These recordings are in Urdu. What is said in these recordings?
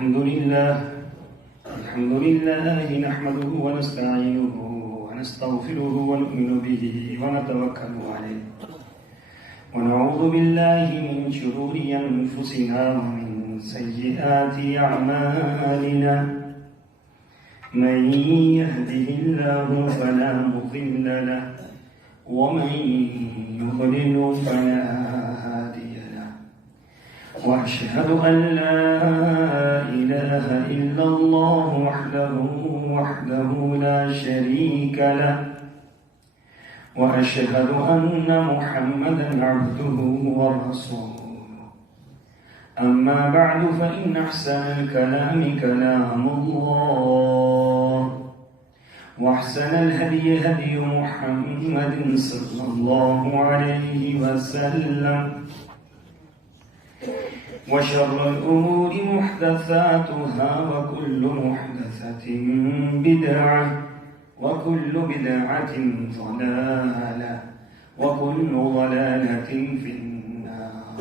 الحمد لله نحمده ونستعينه ونستغفره ونؤمن به ونتوكل عليه ونعوذ بالله من شرور أنفسنا ومن سيئات أعمالنا من يهده الله فلا مضل له ومن يضلل فلا هادي له وأشهد أن لا إله إلا الله وحده لا شريك له وأشهد أن محمدا عبده ورسوله أما بعد فإن أحسن الكلام كلام الله وأحسن الهدي هدي محمد صلى الله عليه وسلم وشر الأمور محدثاتها وكل محدثة بدعة وكل بدعة ضلالة وكل ضلالة في النار.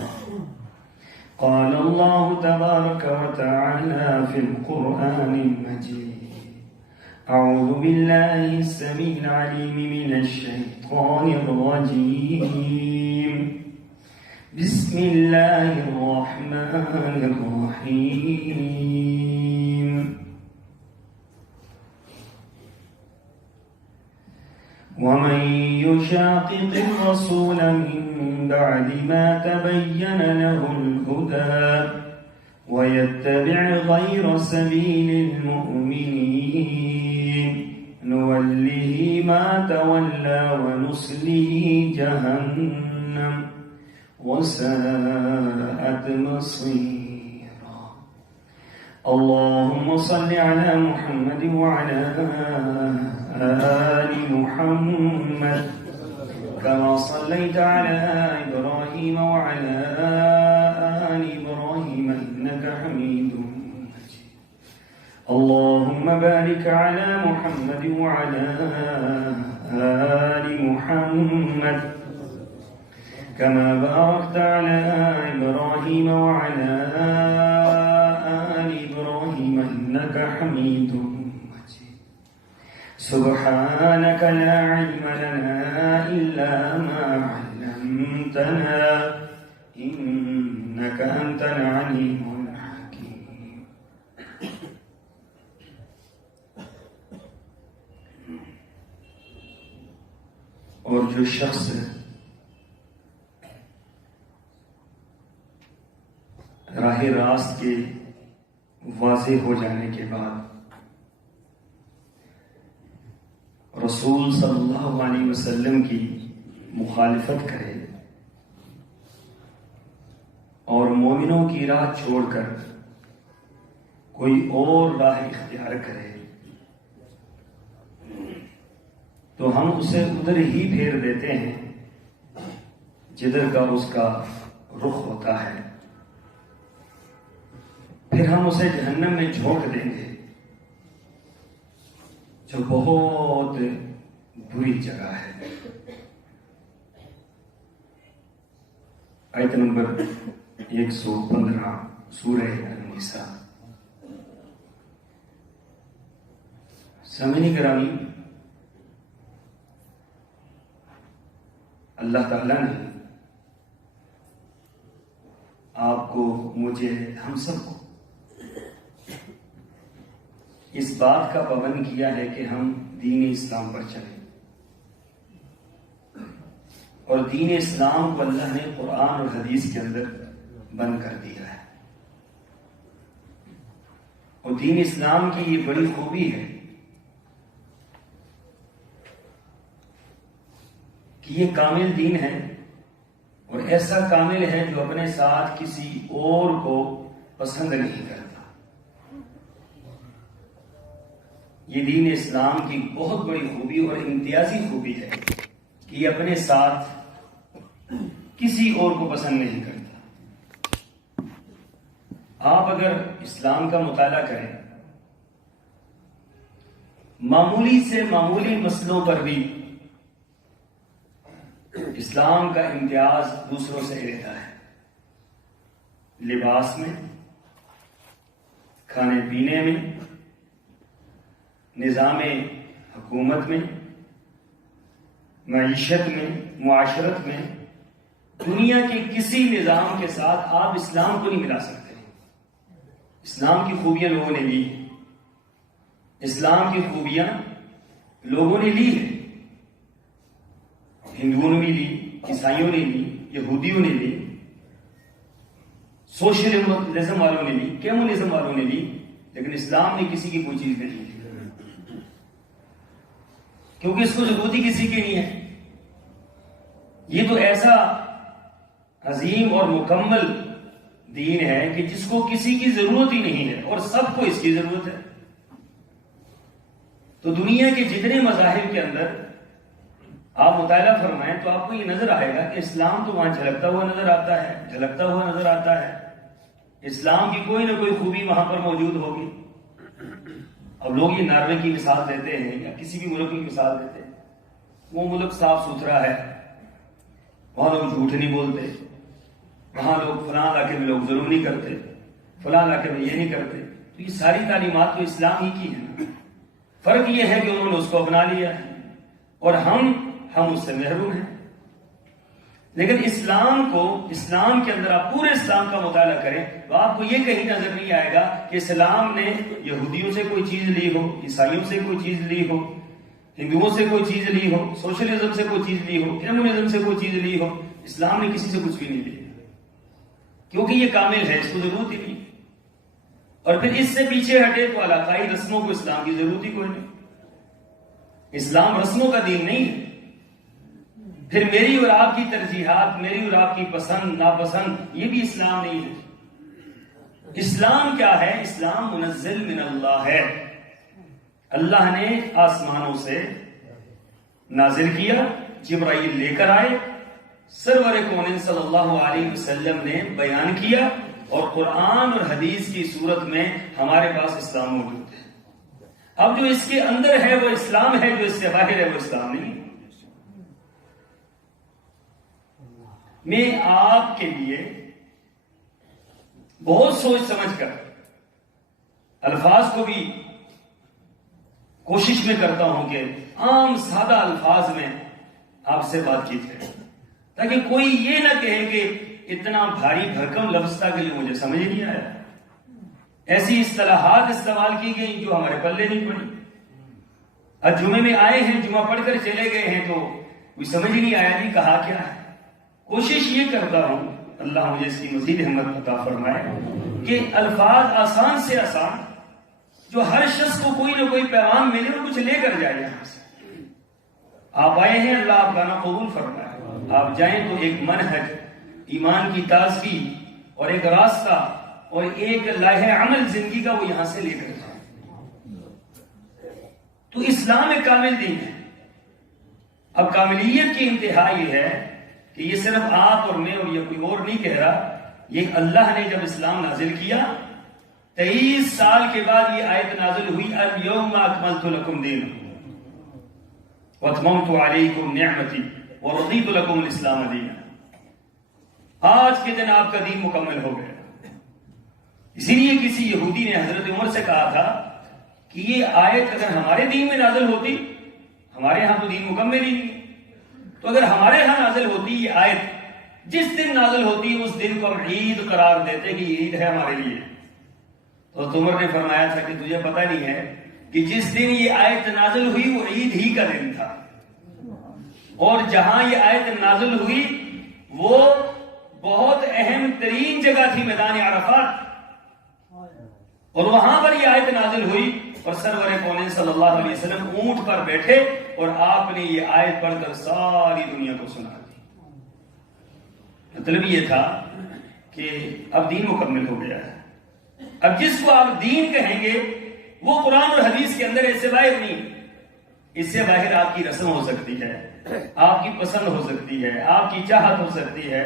قال الله تبارك وتعالى في القرآن المجيد: أعوذ بالله السميع العليم من الشيطان الرجيم. بسم الله الرحمن الرحيم. ومن يشاقق الرسول من بعد ما تبين له الهدى ويتبع غير سبيل المؤمنين نوله ما تولى ونصله جهنم وساءت مصيرا. اللهم صل على محمد وعلى آل محمد كما صليت على إبراهيم وعلى آل إبراهيم إنك حميد مجيد. اللهم بارك على محمد وعلى آل محمد كما باركت على إبراهيم وعلى آل إبراهيم إنك حميد مجيد. سبحانك لا علم لنا إلا ما علمتنا إنك أنت العليم الحكيم. اور جو شخص راہ راست کے واضح ہو جانے کے بعد رسول صلی اللہ علیہ وسلم کی مخالفت کرے اور مومنوں کی راہ چھوڑ کر کوئی اور راہ اختیار کرے تو ہم اسے ادھر ہی پھیر دیتے ہیں جدھر کا اس کا رخ ہوتا ہے، پھر ہم اسے جہنم میں جھونک دیں گے جو بہت بری جگہ ہے۔ آیت نمبر 115 سورہ النساء۔ سامعین گرامی، اللہ تعالیٰ نے آپ کو، مجھے، ہم سب کو اس بات کا پابند کیا ہے کہ ہم دین اسلام پر چلیں، اور دین اسلام کو اللہ نے قرآن اور حدیث کے اندر بند کر دیا ہے۔ اور دین اسلام کی یہ بڑی خوبی ہے کہ یہ کامل دین ہے، اور ایسا کامل ہے جو اپنے ساتھ کسی اور کو پسند نہیں کرتا۔ یہ دین اسلام کی بہت بڑی خوبی اور امتیازی خوبی ہے کہ یہ اپنے ساتھ کسی اور کو پسند نہیں کرتا۔ آپ اگر اسلام کا مطالعہ کریں، معمولی سے معمولی مسئلوں پر بھی اسلام کا امتیاز دوسروں سے رہتا ہے۔ لباس میں، کھانے پینے میں، نظام حکومت میں، معیشت میں، معاشرت میں، دنیا کے کسی نظام کے ساتھ آپ اسلام کو نہیں ملا سکتے۔ اسلام کی خوبیاں لوگوں نے لی ہیں، اسلام کی خوبیاں لوگوں نے لی ہے، ہندوؤں نے بھی لی، عیسائیوں نے لی، یہودیوں نے لی، سوشلزم والوں نے لی، کمیونزم والوں نے لی، لیکن اسلام نے کسی کی کوئی چیز نہیں لی، کیونکہ اس کو ضرورت ہی کسی کی نہیں ہے۔ یہ تو ایسا عظیم اور مکمل دین ہے کہ جس کو کسی کی ضرورت ہی نہیں ہے اور سب کو اس کی ضرورت ہے۔ تو دنیا کے جتنے مذاہب کے اندر آپ مطالعہ فرمائیں تو آپ کو یہ نظر آئے گا کہ اسلام تو وہاں جھلکتا ہوا نظر آتا ہے، جھلکتا ہوا نظر آتا ہے، اسلام کی کوئی نہ کوئی خوبی وہاں پر موجود ہوگی۔ اب لوگ یہ ناروے کی مثال دیتے ہیں یا کسی بھی ملک کی مثال دیتے ہیں، وہ ملک صاف ستھرا ہے، وہاں لوگ جھوٹ نہیں بولتے، وہاں لوگ فلاں علاقے میں لوگ ظلم نہیں کرتے، فلاں علاقے میں یہ نہیں کرتے۔ تو یہ ساری تعلیمات تو اسلام ہی کی ہیں، فرق یہ ہے کہ انہوں نے اس کو اپنا لیا ہے اور ہم اس سے محروم ہیں۔ لیکن اسلام کے اندر آپ پورے اسلام کا مطالعہ کریں تو آپ کو یہ کہیں نظر نہیں آئے گا کہ اسلام نے یہودیوں سے کوئی چیز لی ہو، عیسائیوں سے کوئی چیز لی ہو، ہندوؤں سے کوئی چیز لی ہو، سوشلزم سے کوئی چیز لی ہو، کمیونزم سے کوئی چیز لی ہو۔ اسلام نے کسی سے کچھ بھی نہیں لی، کیونکہ یہ کامل ہے، اس کو ضرورت ہی نہیں۔ اور پھر اس سے پیچھے ہٹے تو علاقائی رسموں کو اسلام کی ضرورت ہی کوئی نہیں۔ اسلام رسموں کا دین نہیں ہے۔ پھر میری اور آپ کی ترجیحات، میری اور آپ کی پسند ناپسند، یہ بھی اسلام نہیں ہے۔ اسلام کیا ہے؟ اسلام منزل من اللہ ہے، اللہ نے آسمانوں سے نازل کیا، جبرائیل لے کر آئے، سرور کون صلی اللہ علیہ وسلم نے بیان کیا، اور قرآن اور حدیث کی صورت میں ہمارے پاس اسلام موجود ہے۔ اب جو اس کے اندر ہے وہ اسلام ہے، جو اس سے باہر ہے وہ اسلام نہیں ہے۔ میں آپ کے لیے بہت سوچ سمجھ کر الفاظ کو بھی کوشش میں کرتا ہوں کہ عام سادہ الفاظ میں آپ سے بات کی جائے، تاکہ کوئی یہ نہ کہے کہ اتنا بھاری بھرکم لفظ تھا کہ جو مجھے سمجھ نہیں آیا۔ ایسی اصطلاحات استعمال کی گئی جو ہمارے پلے نہیں پڑی۔ آج جمعے میں آئے ہیں، جمعہ پڑھ کر چلے گئے ہیں تو کوئی سمجھ نہیں آیا نہیں کہا کیا ہے۔ کوشش یہ کرتا ہوں، اللہ مجھے اس کی مزید ہمت عطا فرمائے، کہ الفاظ آسان سے آسان، جو ہر شخص کو کوئی نہ کوئی پیغام ملے اور کچھ لے کر جائے یہاں سے۔ آپ آئے ہیں، اللہ آپ کا نام قبول فرمائے۔ آپ جائیں تو ایک منہج، ایمان کی تازگی اور ایک راستہ اور ایک لائحہ عمل زندگی کا وہ یہاں سے لے کر جائیں۔ تو اسلام ایک کامل دین ہے۔ اب کاملیت کی انتہا یہ ہے کہ یہ صرف آپ اور میں اور یہ کوئی اور نہیں کہہ رہا، یہ اللہ نے جب اسلام نازل کیا 23 سال کے بعد یہ آیت نازل ہوئی، الیوم اکملت لکم دینکم واتممت علیکم نعمتی ورضیت لکم الاسلام دینا۔ آج کے دن آپ کا دین مکمل ہو گیا۔ اسی لیے کسی یہودی نے حضرت عمر سے کہا تھا کہ یہ آیت اگر ہمارے دین میں نازل ہوتی، ہمارے ہاں تو دین مکمل ہی نہیں، تو اگر ہمارے ہاں نازل ہوتی یہ آیت، جس دن نازل ہوتی اس دن کو ہم عید قرار دیتے کہ یہ عید ہے ہمارے لیے۔ تو عمر نے فرمایا تھا کہ تجھے پتہ نہیں ہے کہ جس دن یہ آیت نازل ہوئی وہ عید ہی کا دن تھا، اور جہاں یہ آیت نازل ہوئی وہ بہت اہم ترین جگہ تھی، میدان عرفات، اور وہاں پر یہ آیت نازل ہوئی اور سرور کون صلی اللہ علیہ وسلم اونٹ پر بیٹھے اور آپ نے یہ آیت پڑھ کر ساری دنیا کو سنا دی۔ مطلب یہ تھا کہ اب دین مکمل ہو گیا ہے۔ اب جس کو آپ دین کہیں گے وہ قرآن اور حدیث کے اندر اس سے باہر نہیں، اس سے باہر آپ کی رسم ہو سکتی ہے، آپ کی پسند ہو سکتی ہے، آپ کی چاہت ہو سکتی ہے۔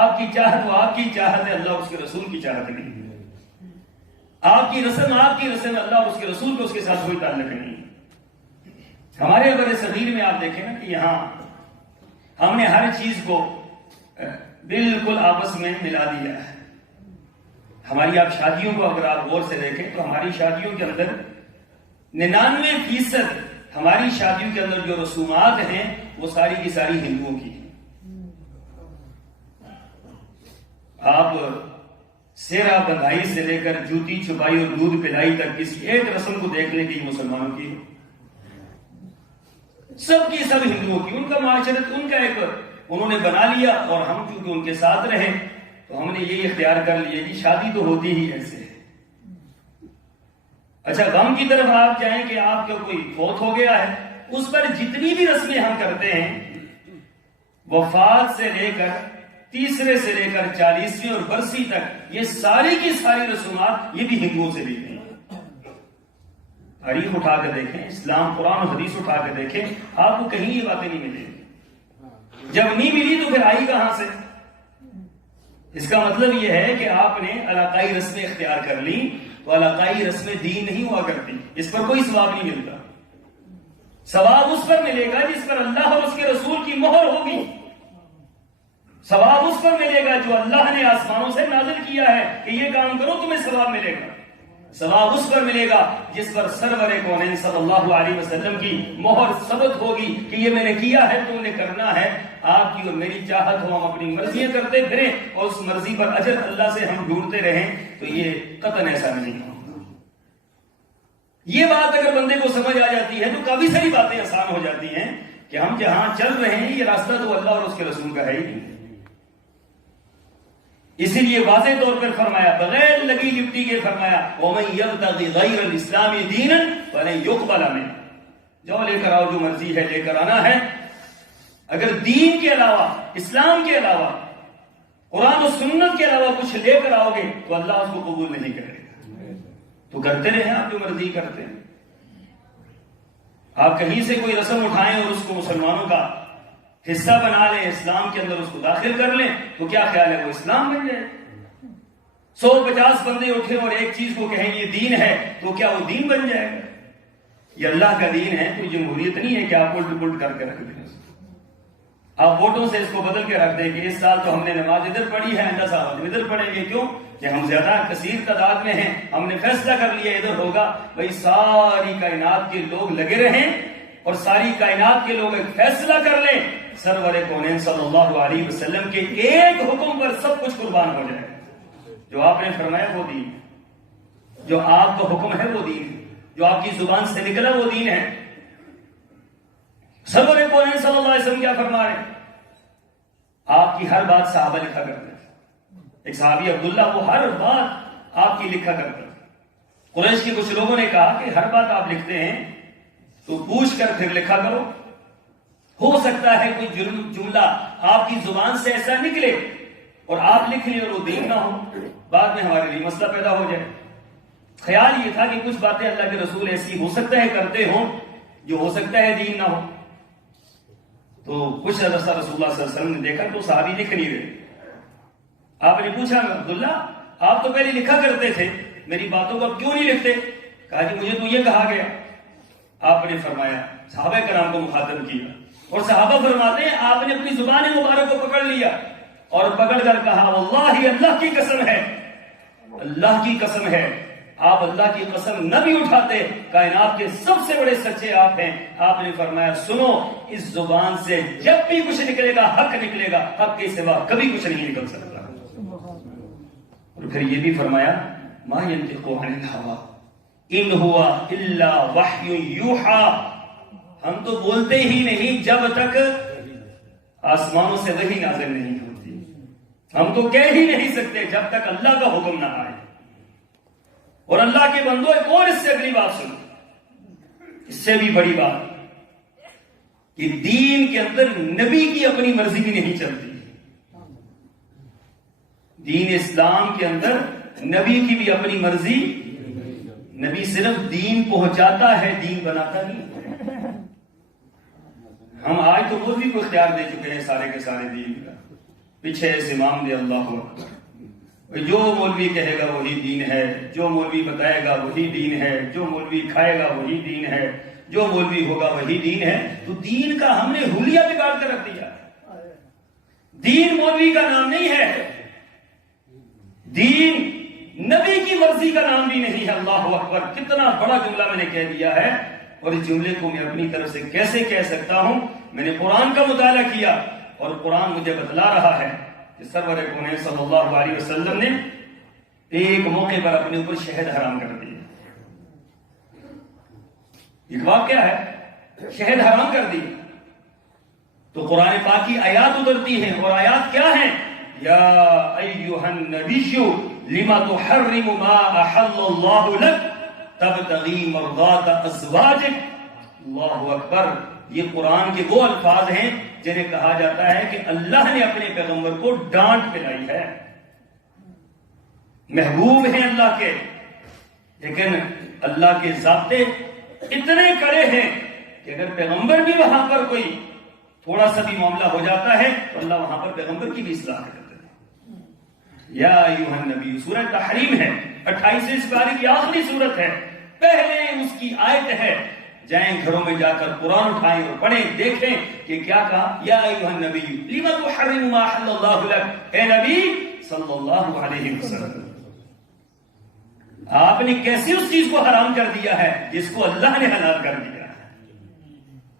آپ کی چاہت وہ آپ کی چاہت ہے، اللہ اس کے رسول کی چاہت نہیں۔ آپ کی رسم آپ کی رسم، اللہ اور اس کے رسول کو اس کے ساتھ کوئی تعلق نہیں۔ ہمارے بر صغیر میں آپ دیکھیں نا کہ یہاں ہم نے ہر چیز کو بالکل آپس میں ملا دیا ہے، ہماری آپ شادیوں کو اگر آپ غور سے دیکھیں تو ہماری شادیوں کے اندر 99% ہماری شادیوں کے اندر جو رسومات ہیں وہ ساری کی ساری ہندوؤں کی ہیں۔ آپ سیرا بندھائی سے لے کر جوتی چھپائی اور دودھ پلائی تک کسی ایک رسم کو دیکھ لیں کہ یہ مسلمانوں کی ہے، سب کی سب ہندوؤں کی۔ ان کا معاشرت ان کا ایک انہوں نے بنا لیا، اور ہم چونکہ ان کے ساتھ رہے تو ہم نے یہ اختیار کر لیا کہ شادی تو ہوتی ہی ایسے ہے۔ اچھا، غم کی طرف آپ جائیں کہ آپ کا کوئی فوت ہو گیا ہے، اس پر جتنی بھی رسمیں ہم کرتے ہیں، وفات سے لے کر تیسرے سے لے کر 40ویں اور برسی تک، یہ ساری کی ساری رسومات یہ بھی ہندوؤں سے لی گئی۔ تاریخ اٹھا کے دیکھیں، اسلام، قرآن و حدیث اٹھا کے دیکھیں، آپ کو کہیں یہ باتیں نہیں ملیں گی۔ جب نہیں ملی تو پھر آئی کہاں سے؟ اس کا مطلب یہ ہے کہ آپ نے علاقائی رسمیں اختیار کر لی، تو علاقائی رسمیں دین نہیں ہوا کرتی، اس پر کوئی ثواب نہیں ملتا۔ ثواب اس پر ملے گا جس پر اللہ اور اس کے رسول کی مہر ہوگی، ثواب اس پر ملے گا جو اللہ نے آسمانوں سے نازل کیا ہے کہ یہ کام کرو تمہیں ثواب ملے گا، ثواب اس پر ملے گا جس پر سرور کونین صلی اللہ علیہ وسلم کی مہر ثبت ہوگی کہ یہ میں نے کیا ہے، تم نے کرنا ہے۔ آپ کی اور میری چاہت ہو ہم اپنی مرضیاں کرتے پھریں اور اس مرضی پر اجر اللہ سے ہم ڈھونڈتے رہیں، تو یہ قطعاً ایسا نہیں ہوگا۔ یہ بات اگر بندے کو سمجھ آ جاتی ہے تو کافی ساری باتیں آسان ہو جاتی ہیں کہ ہم جہاں چل رہے ہیں یہ راستہ تو اللہ اور اس کے رسول کا ہے ہی نہیں۔ اسی لیے واضح طور پر فرمایا، بغیر لگی لپٹی کے فرمایا، وَمَن يَبْتَغِ غَيْرَ الْإِسْلَامِ دِينًا فَلَن يُقْبَلَ مِنْهُ، جو لے کر آؤ، جو مرضی ہے لے کر آنا ہے، اگر دین کے علاوہ، اسلام کے علاوہ، قرآن و سنت کے علاوہ کچھ لے کر آؤ گے تو اللہ اس کو قبول نہیں کرے گا۔ تو کرتے رہیں آپ جو مرضی کرتے ہیں۔ آپ کہیں سے کوئی رسم اٹھائیں اور اس کو مسلمانوں کا حصہ بنا لیں، اسلام کے اندر اس کو داخل کر لیں، تو کیا خیال ہے وہ اسلام بن جائے؟ 150 بندے اٹھے اور ایک چیز کو کہیں یہ دین ہے، تو کیا وہ دین بن جائے گا؟ یہ اللہ کا دین ہے، کوئی جمہوریت نہیں ہے کہ آپ الٹ پلٹ کر کے رکھ دیں، آپ ووٹوں سے اس کو بدل کے رکھ دیں کہ اس سال تو ہم نے نماز ادھر پڑھی ہے، آئندہ سال ہم ادھر پڑھیں گے، کیوں کہ ہم زیادہ کثیر تعداد میں ہیں، ہم نے فیصلہ کر لیا ادھر ہوگا۔ بھائی ساری کائنات کے لوگ لگے رہیں اور ساری کائنات کے لوگ ایک فیصلہ کر لیں، سرور کونین صلی اللہ علیہ وسلم کے ایک حکم پر سب کچھ قربان ہو جائے۔ جو آپ نے فرمایا وہ دین ہے، جو آپ کا حکم ہے وہ دین ہے، جو آپ کی زبان سے نکلا وہ دین ہے۔ سرور کونین صلی اللہ علیہ وسلم کیا فرما رہے ہیں؟ آپ کی ہر بات صحابہ لکھا کرتے تھے۔ ایک صحابی عبداللہ، وہ ہر بات آپ کی لکھا کرتے تھے۔ قریش کے کچھ لوگوں نے کہا کہ ہر بات آپ لکھتے ہیں تو پوچھ کر پھر لکھا کرو، ہو سکتا ہے کوئی جملہ آپ کی زبان سے ایسا نکلے اور آپ لکھ لیں اور وہ دین نہ ہو، بعد میں ہمارے لیے مسئلہ پیدا ہو جائے۔ خیال یہ تھا کہ کچھ باتیں اللہ کے رسول ایسی ہو سکتا ہے کرتے ہوں جو ہو سکتا ہے دین نہ ہو۔ تو کچھ رسول اللہ صلی اللہ علیہ وسلم نے دیکھا تو صحابی لکھ نہیں رہے۔ آپ نے پوچھا، عبداللہ آپ تو پہلے لکھا کرتے تھے، میری باتوں کو اب کیوں نہیں لکھتے؟ کہا کہ مجھے تو یہ کہا گیا۔ آپ نے فرمایا، صحابہ کرام کو مخاطب کیا، اور صحابہ فرماتے ہیں آپ نے اپنی زبان مبارک کو پکڑ لیا اور پکڑ کر کہا، واللہ اللہ کی قسم ہے، اللہ کی قسم ہے، آپ اللہ کی قسم نہ بھی اٹھاتے، کائنات کے سب سے بڑے سچے آپ ہیں۔ آپ نے فرمایا، سنو، اس زبان سے جب بھی کچھ نکلے گا حق نکلے گا، حق کے سوا کبھی کچھ نہیں نکل سکتا۔ اور پھر یہ بھی فرمایا، ما ينطق عن الهوى ان هو الا وحی یوحى، ہم تو بولتے ہی نہیں جب تک آسمانوں سے وحی نازل نہیں ہوتی، ہم تو کہہ ہی نہیں سکتے جب تک اللہ کا حکم نہ آئے۔ اور اللہ کے بندوں، ایک اور اس سے اگلی بات سنو، اس سے بھی بڑی بات کہ دین کے اندر نبی کی اپنی مرضی بھی نہیں چلتی۔ دین اسلام کے اندر نبی کی بھی اپنی مرضی، نبی صرف دین پہنچاتا ہے، دین بناتا نہیں۔ ہم آج تو وہ بھی کو اختیار دے چکے ہیں سارے کے سارے دین کا، پیچھے ایسے امام دے اللہ اکبر، جو مولوی کہے گا وہی دین ہے، جو مولوی بتائے گا وہی دین ہے، جو مولوی کھائے گا وہی دین ہے، جو مولوی ہوگا وہی دین ہے۔ تو دین کا ہم نے حلیہ بگاڑ کر رکھ دیا۔ دین مولوی کا نام نہیں ہے، دین نبی کی مرضی کا نام بھی نہیں ہے. اللہ اکبر, کتنا بڑا جملہ میں نے کہہ دیا ہے. اور اس جملے کو میں اپنی طرف سے کیسے کہہ سکتا ہوں؟ میں نے قرآن کا مطالعہ کیا اور قرآن مجھے بتلا رہا ہے کہ سرور کونین صلی اللہ علیہ وسلم نے ایک موقع پر اپنے اوپر شہد حرام کر دیا. ایک واقعہ ہے, شہد حرام کر دی. تو قرآن پاک کی آیات اترتی ہیں, اور آیات کیا ہیں؟ یا ایھا النبی لما تحرم ما احل اللہ لک تبتغی مرضات ازواجک. اللہ اکبر, یہ قرآن کے وہ الفاظ ہیں جنہیں کہا جاتا ہے کہ اللہ نے اپنے پیغمبر کو ڈانٹ پلائی ہے. محبوب ہیں اللہ کے, لیکن اللہ کے ضابطے اتنے کڑے ہیں کہ اگر پیغمبر بھی وہاں پر کوئی تھوڑا سا بھی معاملہ ہو جاتا ہے تو اللہ وہاں پر پیغمبر کی بھی اصلاح کرتے ہیں. یا ایھا النبی سورہ تحریم ہے, 28 پارے کی آخری سورت ہے, پہلے اس کی آیت ہے. جائیں گھروں میں جا کر قرآن اٹھائیں اور پڑھیں, دیکھیں کہ کیا کہا. یا ایھا النبی لما تحرم ما احل اللہ لک, اے نبی صلی اللہ علیہ وسلم, آپ نے کیسے اس چیز کو حرام کر دیا ہے جس کو اللہ نے حلال کر دیا ہے.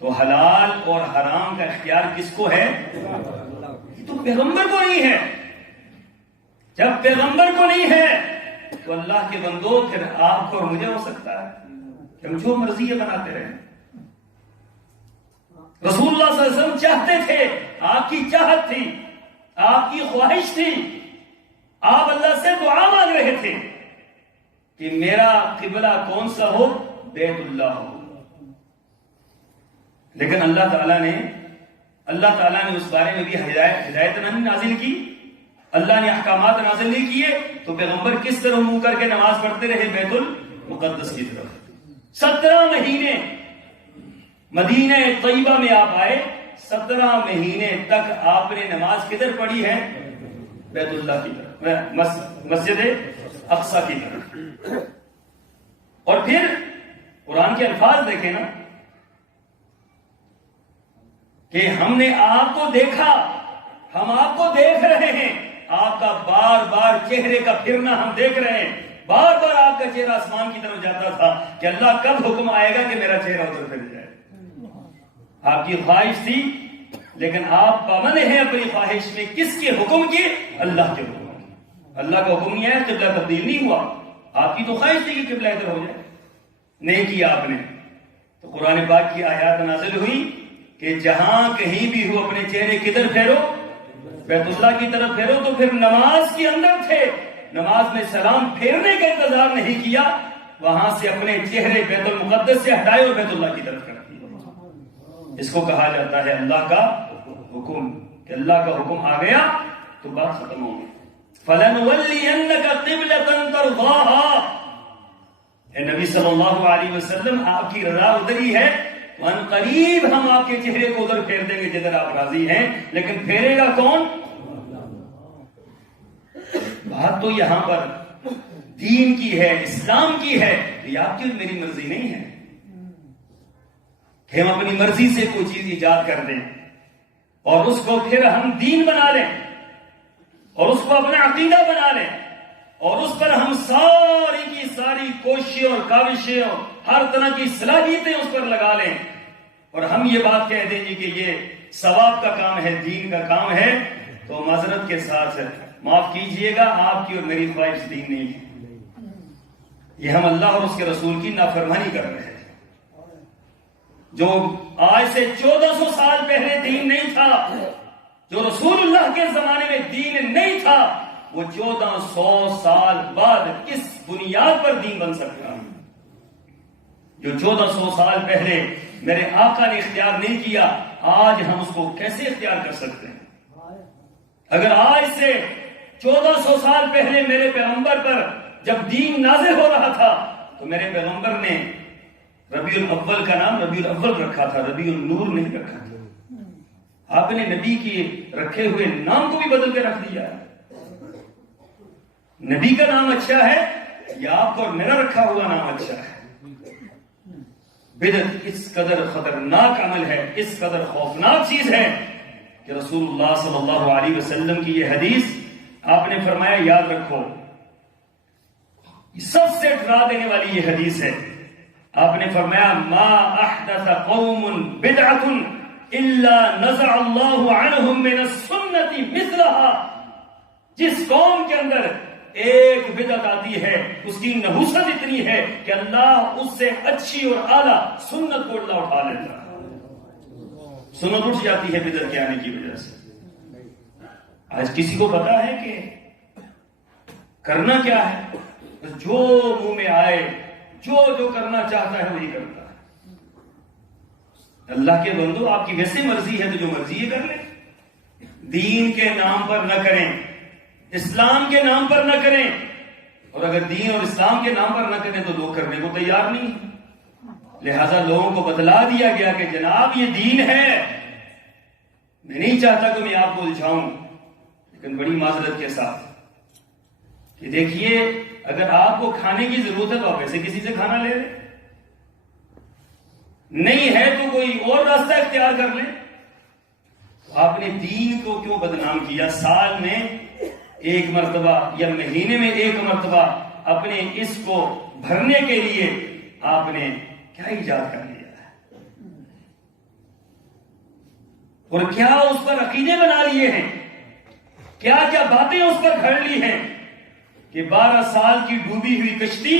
تو حلال اور حرام کا اختیار کس کو ہے؟ یہ تو پیغمبر کو نہیں ہے. جب پیغمبر کو نہیں ہے تو اللہ کے بندوں پھر آپ کو اور مجھے ہو سکتا ہے کہ ہم جو مرضی یہ بناتے رہیں. رسول اللہ صلی اللہ علیہ وسلم چاہتے تھے, آپ کی چاہت تھی, آپ کی خواہش تھی, آپ اللہ سے دعا مانگ رہے تھے کہ میرا قبلہ کون سا ہو؟ بیت اللہ ہو. لیکن اللہ تعالیٰ نے اس بارے میں بھی ہدایت نہیں نازل کی, اللہ نے احکامات نازل نہیں کیے. تو پیغمبر کس طرح منہ کر کے نماز پڑھتے رہے بیت المقدس کی طرف. 17 مہینے مدینہ طیبہ میں آپ آئے, 17 مہینے تک آپ نے نماز کدھر پڑھی ہے؟ بیت اللہ کی طرف, مسجد اقصی کی طرف. اور پھر قرآن کے الفاظ دیکھیں نا کہ ہم نے آپ کو دیکھا, ہم آپ کو دیکھ رہے ہیں, آپ کا بار بار چہرے کا پھرنا ہم دیکھ رہے ہیں. بار بار آپ کا چہرہ آسمان کی طرف جاتا تھا کہ اللہ کب حکم آئے گا کہ میرا چہرہ ادھر پھر جائے. آپ کی خواہش تھی, لیکن آپ پابند ہیں اپنی خواہش میں. کس کے حکم کی؟ اللہ کے حکم. اللہ کا حکم نہیں ہے, قبلہ تبدیل نہیں ہوا. آپ کی تو خواہش تھی کہ قبلہ ادھر ہو جائے, نہیں کیا آپ نے. تو قرآن پاک کی آیات نازل ہوئی کہ جہاں کہیں بھی ہو اپنے چہرے کدھر پھیرو؟ بیت اللہ کی طرف پھیرو. تو پھر نماز کے اندر تھے, نماز میں سلام پھیرنے کا انتظار نہیں کیا, وہاں سے اپنے چہرے بیت المقدس سے ہٹائے اور بیت اللہ کی طرف کر دیا. اس کو کہا جاتا ہے اللہ کا حکم, کہ اللہ کا حکم آ گیا تو بات ختم ہو گئی. فَلَنُوَلِّيَنَّكَ قِبْلَةً تَرْضَاهَا, اے نبی صلی اللہ علیہ وسلم آپ کی رضا ادھر ہی ہے, ان قریب ہم آپ کے چہرے کو ادھر پھیر دیں گے جدھر آپ راضی ہیں. لیکن پھیرے گا کون؟ بات تو یہاں پر دین کی ہے, اسلام کی ہے. یہ آپ کی میری مرضی نہیں ہے کہ ہم اپنی مرضی سے کوئی چیز ایجاد کر دیں اور اس کو پھر ہم دین بنا لیں اور اس کو اپنا عقیدہ بنا لیں اور اس پر ہم ساری کی ساری کوششیں اور کاوشیں اور ہر طرح کی صلاحیتیں اس پر لگا لیں اور ہم یہ بات کہہ دیں گے کہ یہ ثواب کا کام ہے, دین کا کام ہے. تو معذرت کے ساتھ معاف کیجئے گا, آپ کی اور میری خواہش دین نہیں ہے. یہ ہم اللہ اور اس کے رسول کی نافرمانی کر رہے ہیں. جو آج سے 1400 سال پہلے دین نہیں تھا, جو رسول اللہ کے زمانے میں دین نہیں تھا, وہ 1400 سال بعد کس بنیاد پر دین بن سکتا ہے؟ جو 1400 سال پہلے میرے آقا نے اختیار نہیں کیا, آج ہم اس کو کیسے اختیار کر سکتے ہیں؟ اگر آج سے 1400 سال پہلے میرے پیغمبر پر جب دین نازل ہو رہا تھا تو میرے پیغمبر نے ربیع الاول کا نام ربیع الاول رکھا تھا, ربیع النور نہیں رکھا تھا. آپ نے نبی کی رکھے ہوئے نام کو بھی بدل کے رکھ دیا. نبی کا نام اچھا ہے یا آپ کو اور میرا رکھا ہوا نام اچھا ہے؟ بدعت اس قدر خطرناک عمل ہے, اس قدر خوفناک چیز ہے کہ رسول اللہ صلی اللہ علیہ وسلم کی یہ حدیث آپ نے فرمایا, یاد رکھو سب سے ڈرا دینے والی یہ حدیث ہے. آپ نے فرمایا ما احدث قوم بدعۃ الا نزع اللہ عنہم من السنۃ مثلها. جس قوم کے اندر ایک بدعت آتی ہے اس کی نحوست اتنی ہے کہ اللہ اس سے اچھی اور اعلیٰ سنت کو اللہ اٹھا لیتا ہے. سنت اٹھ جاتی ہے بدعت کے آنے کی وجہ سے. آج کسی کو پتا ہے کہ کرنا کیا ہے؟ جو منہ میں آئے جو کرنا چاہتا ہے وہی کرتا ہے. اللہ کے بندو آپ کی ویسے مرضی ہے تو جو مرضی یہ کر لیں. دین کے نام پر نہ کریں, اسلام کے نام پر نہ کریں, اور اگر دین اور اسلام کے نام پر نہ کریں تو لوگ کرنے کو تیار نہیں. لہذا لوگوں کو بتلا دیا گیا کہ جناب یہ دین ہے. میں نہیں چاہتا کہ میں آپ کو الجھاؤں, لیکن بڑی معذرت کے ساتھ کہ دیکھیے اگر آپ کو کھانے کی ضرورت ہے تو آپ ایسے کسی سے کھانا لے لیں, نہیں ہے تو کوئی اور راستہ اختیار کر لیں. آپ نے دین کو کیوں بدنام کیا؟ سال میں ایک مرتبہ یا مہینے میں ایک مرتبہ اپنے اس کو بھرنے کے لیے آپ نے کیا ایجاد کر لیا ہے, اور کیا اس پر عقیدے بنا لیے ہیں, کیا کیا باتیں اس پر گھڑ لی ہیں کہ 12 سال کی ڈوبی ہوئی کشتی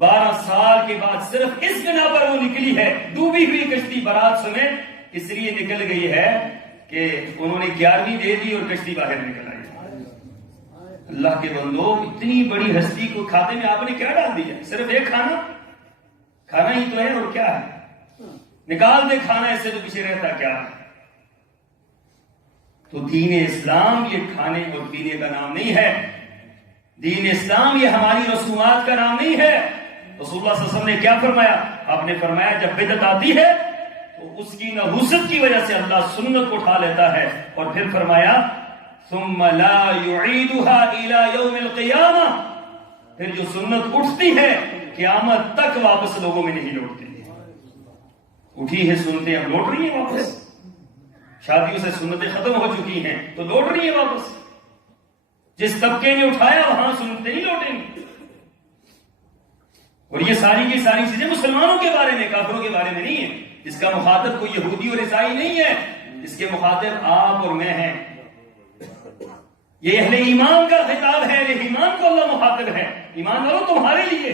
12 سال کے بعد صرف اس بنا پر وہ نکلی ہے. ڈوبی ہوئی کشتی بارات سمیت اس لیے نکل گئی ہے کہ انہوں نے 11ویں دے دی اور کشتی باہر نکل آئی. اللہ کے بندو, اتنی بڑی ہستی کو کھاتے میں آپ نے کیا ڈال دیا؟ صرف ایک کھانا ہی تو ہے, اور کیا ہے؟ نکال دے کھانا, اس سے تو پیچھے رہتا کیا ہے؟ تو دین اسلام یہ کھانے اور پینے کا نام نہیں ہے. دین اسلام یہ ہماری رسومات کا نام نہیں ہے. رسول اللہ صلی اللہ علیہ وسلم نے کیا فرمایا؟ آپ نے فرمایا جب بدعت آتی ہے تو اس کی نحوست کی وجہ سے اللہ سنت کو اٹھا لیتا ہے, اور پھر فرمایا ثم لا يعيدها الى يوم القيامه. پھر جو سنت اٹھتی ہے قیامت تک واپس لوگوں میں نہیں لوٹتی. اٹھی ہے سنتیں اب لوٹ رہی ہیں واپس. شادیوں سے سنتیں ختم ہو چکی ہیں تو لوٹ رہی ہیں واپس. جس طبقے نے اٹھایا وہاں سنتیں نہیں لوٹیں گی. اور یہ ساری کی ساری چیزیں مسلمانوں کے بارے میں, کافروں کے بارے میں نہیں ہے. اس کا مخاطب کوئی یہودی اور عیسائی نہیں ہے, اس کے مخاطب آپ اور میں ہیں. یہ اہل ایمان کا خطاب ہے, اہل ایمان کو اللہ مخاطب ہے. ایمان والو تمہارے لیے.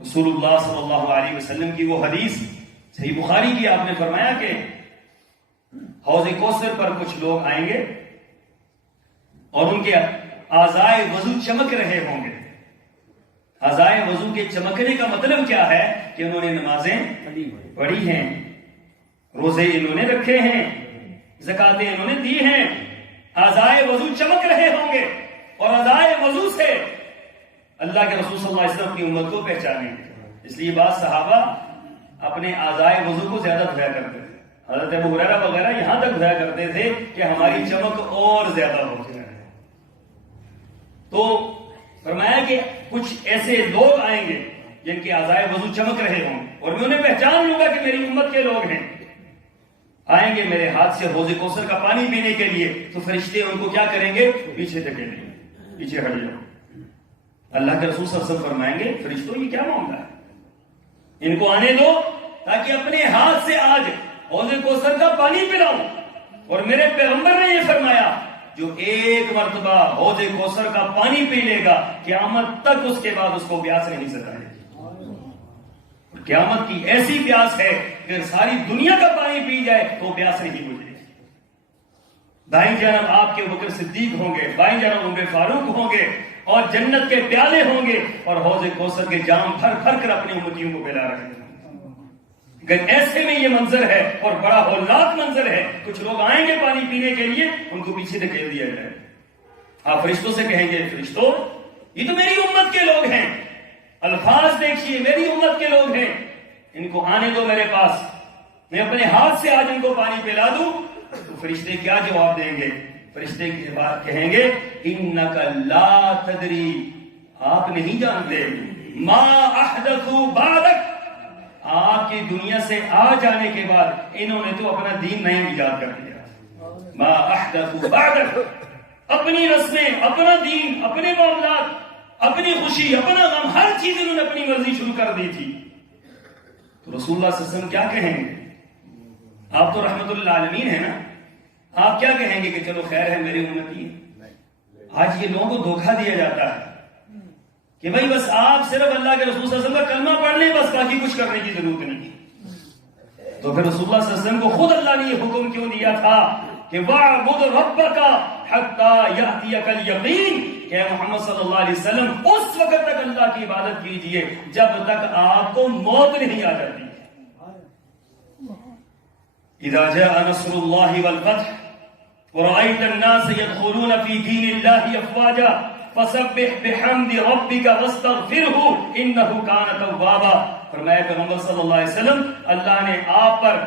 رسول اللہ صلی اللہ علیہ وسلم کی وہ حدیث صحیح بخاری کی, آپ نے فرمایا کہ حوض کوثر پر کچھ لوگ آئیں گے اور ان کے اعضائے وضو چمک رہے ہوں گے. اعضائے وضو کے چمکنے کا مطلب کیا ہے کہ انہوں نے نمازیں پڑھی ہیں, روزے انہوں نے رکھے ہیں, زکاتیں انہوں نے دی ہیں. اعضائے وضو چمک رہے ہوں گے, اور اعضائے وضو سے اللہ کے رسول صلی اللہ علیہ وسلم اپنی امت کو پہچانیں گے. اس لیے بعض صحابہ اپنے اعضائے وضو کو زیادہ دھویا کرتے تھے. حضرت ابو ہریرہ وغیرہ یہاں تک دھویا کرتے تھے کہ ہماری چمک اور زیادہ ہو جائے. تو فرمایا کہ کچھ ایسے لوگ آئیں گے جن کے اعضائے وضو چمک رہے ہوں, اور میں انہیں پہچان لوں گا کہ میری امت کے لوگ ہیں. آئیں گے میرے ہاتھ سے حوض کوثر کا پانی پینے کے لیے, تو فرشتے ان کو کیا کریں گے؟ پیچھے دھکیلیں گے, پیچھے ہٹ جاؤ. اللہ کے رسول صلی اللہ علیہ وسلم فرمائیں گے فرشتوں یہ کیا معاملہ ہے, ان کو آنے دو تاکہ اپنے ہاتھ سے آج حوض کوثر کا پانی پلاؤں. اور میرے پیغمبر نے یہ فرمایا جو ایک مرتبہ حوض کوثر کا پانی پی لے گا قیامت تک اس کے بعد اس کو پیاس نہیں ستائے. قیامت کی ایسی پیاس ہے کہ ساری دنیا کا پانی پی جائے تو پیاس نہیں بجھے. دائیں جانب آپ کے بکر صدیق ہوں گے, بائیں جانب عمر فاروق ہوں گے, اور جنت کے پیالے ہوں گے, اور حوض کوثر کے جام بھر بھر کر اپنی امتیوں کو پلا رہے ہیں. اگر ایسے میں یہ منظر ہے اور بڑا ہولناک منظر ہے, کچھ لوگ آئیں گے پانی پینے کے لیے, ان کو پیچھے دھکیل دیا جائے. آپ فرشتوں سے کہیں گے فرشتوں یہ تو میری امت کے لوگ ہیں. الفاظ دیکھیے, میری امت کے لوگ ہیں, ان کو آنے دو میرے پاس, میں اپنے ہاتھ سے آج ان کو پانی پلا دوں. تو فرشتے کیا جواب دیں گے؟ فرشتے کی بات کہیں گے انک لا تدری, آپ نہیں جانتے, ما احدثوا بعدک, آپ کی دنیا سے آ جانے کے بعد انہوں نے تو اپنا دین نہیں ایجاد کر دیا. ما احدثوا بعدک, اپنی رسمیں، اپنا دین، اپنے معاملات، اپنی خوشی، اپنا غم، ہر چیز انہوں نے اپنی مرضی شروع کر دی تھی. تو رسول اللہ صلی اللہ علیہ وسلم کیا کہیں گے؟ آپ تو رحمت للعالمین ہیں نا، آپ کیا کہیں گے کہ چلو خیر ہے میری امتی ہے؟ آج یہ لوگوں کو دھوکہ دیا جاتا ہے کہ بھائی بس آپ صرف اللہ کے رسول صلی اللہ علیہ وسلم کا کلمہ پڑھ لیں، بس باقی کچھ کرنے کی ضرورت نہیں. تو پھر رسول اللہ صلی اللہ علیہ وسلم کو خود اللہ نے یہ حکم کیوں دیا تھا کہ وَاعْبُدْ رَبَّكَ حَتَّى يَأْتِيَكَ الْيَقِينُ، کہ محمد صلی اللہ علیہ وسلم اس وقت تک اللہ کی عبادت کیجئے جب تک آپ کو موت نہیں آ جاتی. اذا جاء نصر الله والفتح ورأيت الناس يدخلون في دين الله افواجا فسبح بحمد ربك واستغفره انه كان توابا. فرمایا پیغمبر صلی اللہ علیہ وسلم اللہ نے آپ پر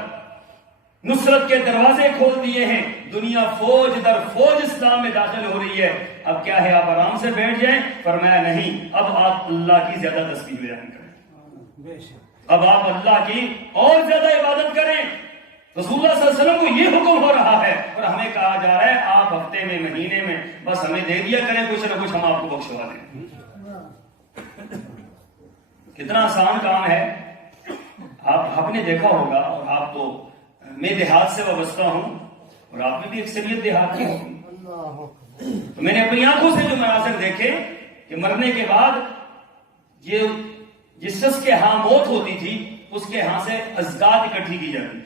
نصرت کے دروازے کھول دیے ہیں، دنیا فوج در فوج اسلام میں داخل ہو رہی ہے. اب کیا ہے، آپ آرام سے بیٹھ جائیں؟ فرمایا نہیں، اب آپ اللہ کی زیادہ تسبیح بیان کریں، اب آپ اللہ کی اور زیادہ عبادت کریں. رسول اللہ صلی اللہ علیہ وسلم کو یہ حکم ہو رہا ہے اور ہمیں کہا جا رہا ہے آپ ہفتے میں، مہینے میں بس ہمیں دے دیا کریں کچھ نہ کچھ، ہم آپ کو بخشوا دیں. کتنا آسان کام ہے. آپ نے دیکھا ہوگا، اور آپ تو، میں دیہات سے وابستہ ہوں اور آپ میں بھی اکثریت دیہات کی ہوگی، تو میں نے اپنی آنکھوں سے جو مناظر دیکھے کہ مرنے کے بعد یہ جس شخص کے ہاں موت ہوتی تھی اس کے ہاں سے ازکات اکٹھی کی جاتی تھی،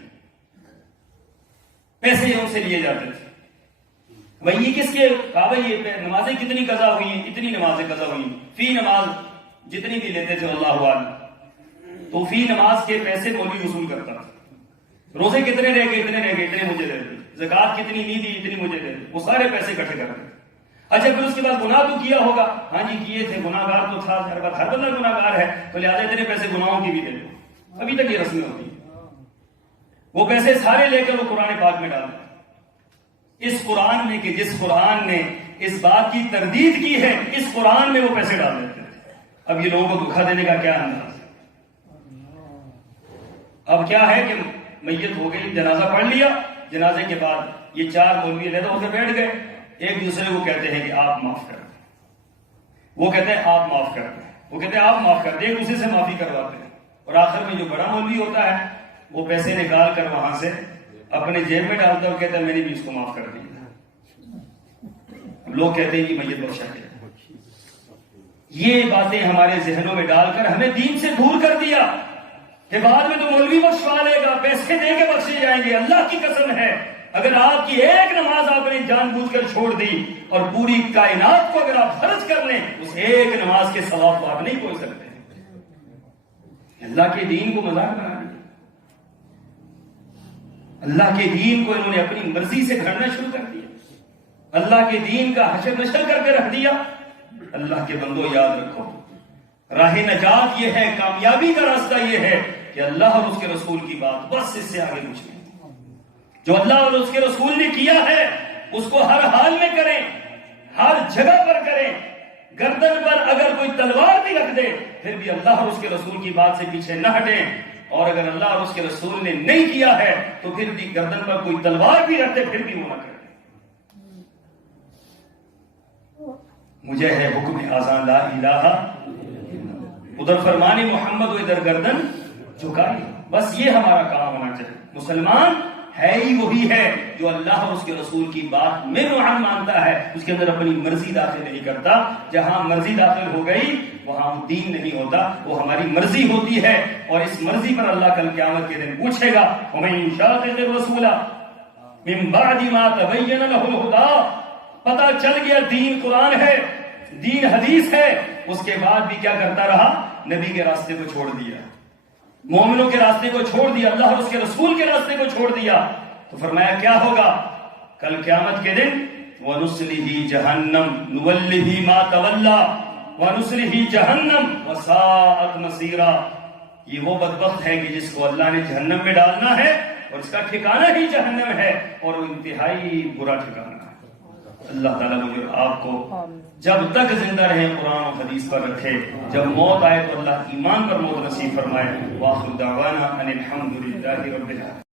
پیسے ان سے لیے جاتے تھے. بھائی یہ کس کے کہا؟ بھائی یہ نمازیں کتنی قضا ہوئی، اتنی نمازیں قضا ہوئی، فی نماز جتنی بھی لیتے تھے اللہ عالم، تو فی نماز کے پیسے مولوی وصول کرتا تھا. روزے کتنے رہ گئے، اتنے رہ گئے، اتنے مجھے دے دے. زکات کتنی نہیں دی، اتنی مجھے دے دے. وہ سارے پیسے اکٹھے کر دے. اچھا پھر اس کے بعد گناہ تو کیا ہوگا، ہاں جی کیے تھے، گناہ گار تو تھا، ہر بندہ گناہ گار ہے، تو لہٰذا اتنے پیسے گناہوں کی بھی دے دو. ابھی تک یہ رسمیں ہوتی ہیں. وہ پیسے سارے لے کر وہ قرآن پاک میں ڈال دیں. اس قرآن میں کہ جس قرآن نے اس بات کی تردید کی ہے، اس قرآن میں وہ پیسے ڈال دیتے تھے. اب یہ لوگوں کو دھوکہ دینے کا کیا انداز ہے؟ اب کیا ہے کہ میت ہو گئی، جنازہ پڑھ لیا، جنازے کے بعد یہ چار مولوی علیحدہ ہو کے بیٹھ گئے، ایک دوسرے کو کہتے ہیں کہ آپ معاف کر دیں، وہ کہتے ہیں آپ معاف کر دیں، وہ کہتے ہیں آپ معاف کر دیں، ایک دوسرے سے معافی کرواتے ہیں. اور آخر میں جو بڑا مولوی ہوتا ہے وہ پیسے نکال کر وہاں سے اپنے جیب میں ڈالتا ہے اور کہتا ہے میں نے بھی اس کو معاف کر دیا. لوگ کہتے ہیں یہ میت بخشا گیا. یہ باتیں ہمارے ذہنوں میں ڈال کر ہمیں دین سے دور کر دیا کہ بعد میں تو مولوی بخشوا لے گا، پیسے دے کے بخشے جائیں گے. اللہ کی قسم ہے، اگر آپ کی ایک نماز آپ نے جان بوجھ کر چھوڑ دی اور پوری کائنات کو اگر آپ فرض کر لیں، اس ایک نماز کے ثواب کو آپ نہیں پہنچ سکتے. اللہ کے دین کو مذاق بنا دیا. اللہ کے دین کو انہوں نے اپنی مرضی سے گھڑنا شروع کر دیا. اللہ کے دین کا حشر نشر کر کے رکھ دیا. اللہ کے بندو یاد رکھو، راہ نجات یہ ہے، کامیابی کا راستہ یہ ہے کہ اللہ اور اس کے رسول کی بات، بس اس سے آگے کچھ نہیں. جو اللہ اور اس کے رسول نے کیا ہے اس کو ہر حال میں کریں، ہر جگہ پر کریں. گردن پر اگر کوئی تلوار بھی رکھ دے پھر بھی اللہ اور اس کے رسول کی بات سے پیچھے نہ ہٹیں. اور اگر اللہ اور اس کے رسول نے نہیں کیا ہے تو پھر بھی گردن پر کوئی تلوار بھی رکھ دے پھر بھی وہ نہ کریں. مجھے ہے حکم اذان لا الہ، ادھر فرمانے محمد و ادھر گردن جھکائی. بس یہ ہمارا کام ہونا چاہیے. مسلمان ہے ہی وہی ہے جو اللہ اور اس کے رسول کی بات میں روحان مانتا ہے، اس کے اندر اپنی مرضی داخل نہیں کرتا. جہاں مرضی داخل ہو گئی وہاں دین نہیں ہوتا، وہ ہماری مرضی ہوتی ہے. اور اس مرضی پر اللہ کل قیامت کے دن پوچھے گا وَمَن يُشَاقِقِ الرَّسُولَ مِن بَعْدِ مَا تَبَيَّنَ لَهُ الْهُدَىٰ. پتہ چل گیا دین قرآن ہے، دین حدیث ہے، اس کے بعد بھی کیا کرتا رہا؟ نبی کے راستے کو چھوڑ دیا، مومنوں کے راستے کو چھوڑ دیا، اللہ اور اس کے رسول کے راستے کو چھوڑ دیا. تو فرمایا کیا ہوگا کل قیامت کے دن؟ وَنُصْلِهِ جَهَنَّمْ نُوَلِّهِ مَا تَوَلَّىٰ وَنُصْلِهِ جَهَنَّمْ وَسَاءَتْ مَصِيرًا. یہ وہ بدبخت ہے کہ جس کو اللہ نے جہنم میں ڈالنا ہے اور اس کا ٹھکانہ ہی جہنم ہے اور وہ انتہائی برا ٹھکانہ ہے. اللہ تعالیٰ مجھے آپ کو جب تک زندہ رہے قرآن و حدیث پر رکھے، جب موت آئے تو اللہ ایمان پر موت نصیب فرمائے. وآخر دعوانا ان الحمد للہ رب العالمین.